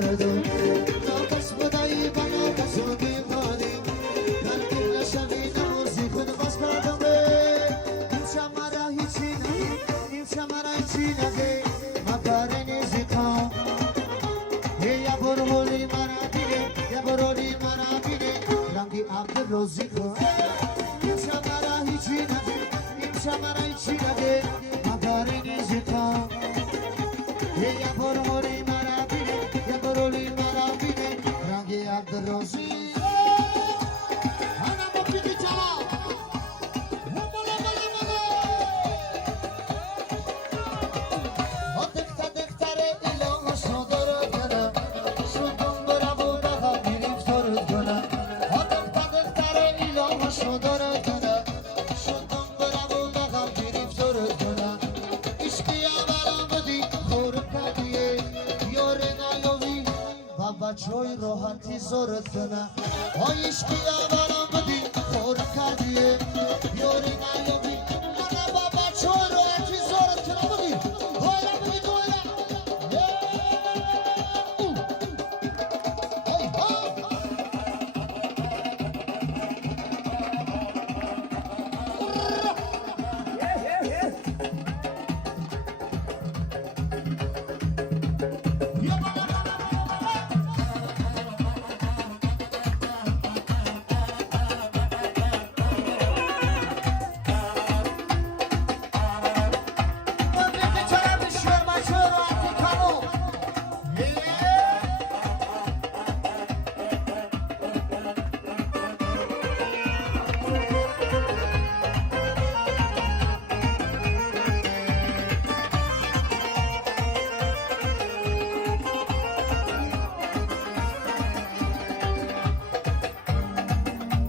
کردم ناکس بدایی بنا کسو بیمانی قلبی نشوی نموزی خود باز کردم این شمارا هیچی نگی این شمارا هیچی نگی مکاره نیزی کام یا برولی مرا بینه یا برولی مرا بینه رنگی عبد روزی کن این شمارا هیچی نگی این شمارا هیچی نگی مکاره نیزی کام یا برولی مرا بینه یا برولی مرا بینه رنگی عبد روزی چوی راحتی زورت کنه آیش که اولم بدی خور کردیه یاری نیابی